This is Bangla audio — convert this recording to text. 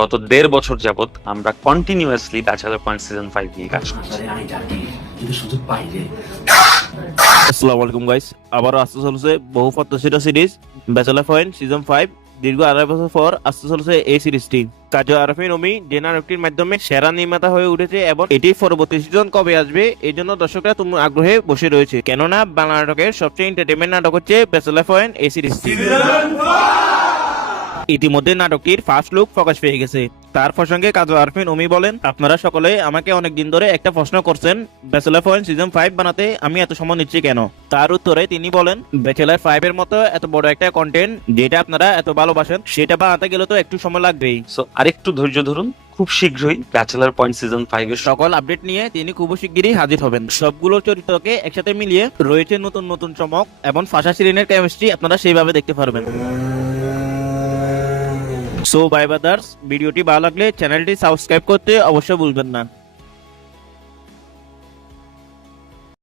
গত 1.5 বছর যাবত আমরা কন্টিনিউয়াসলি ব্যাচেলার পয়েন্ট সিজন 5 নিয়ে কাজ করছি। আসসালামু আলাইকুম গাইস, আবারও আসতে চলেছে বহু প্রত্যাশিত সিরিজ ব্যাচেলার পয়েন্ট সিজন 5। দীর্ঘ 2.5 বছর পর আসতে চলেছে এই সিরিজটি। কাজী আরাফিন ওমি যে নাটকটির মাধ্যমে সেরা নির্মাতা হয়ে উঠেছে এবং এটি পরবর্তী সিজন কবে আসবে এই জন্য দর্শকরা তুমি আগ্রহে বসে রয়েছে, কেননা বাংলা নাটকের সবচেয়ে এন্টারটেইনমেন্ট নাটক হচ্ছে ব্যাচেলার পয়েন্ট এই সিরিজটি। ইতিমধ্যে নাটকটির ফার্স্ট লুক প্রকাশ পেয়ে গেছে। তার প্রসঙ্গে কাজী আরাফিন ওমি বলেন, আপনারা সকলে আমাকে অনেকদিন ধরে একটা প্রশ্ন করছেন, ব্যাচেলার পয়েন্ট সিজন 5 বানাতে আমি এত সময় নিচ্ছি কেন। তার উত্তরে তিনি বলেন, ব্যাচেলার 5 এর মতো এত বড় একটা কন্টেন্ট যেটা আপনারা এত ভালোবাসেন সেটা বানাতে গেলে তো একটু সময় লাগবেই। সো আরেকটু ধৈর্য ধরুন, খুব শীঘ্রই ব্যাচেলার পয়েন্ট সিজন 5 এর সকল আপডেট নিয়ে তিনি খুব শিগগিরই হাজির হবেন। সবগুলো চরিত্রকে একসাথে মিলিয়ে রয়েছে নতুন নতুন চমক এবং ফাশা শিরিনের কেমিস্ট্রি আপনারা সেইভাবে দেখতে পারবেন। সো বাই ব্রাদার্স, ভিডিওটি ভালো লাগলে চ্যানেলটি সাবস্ক্রাইব করতে অবশ্যই ভুলবেন না।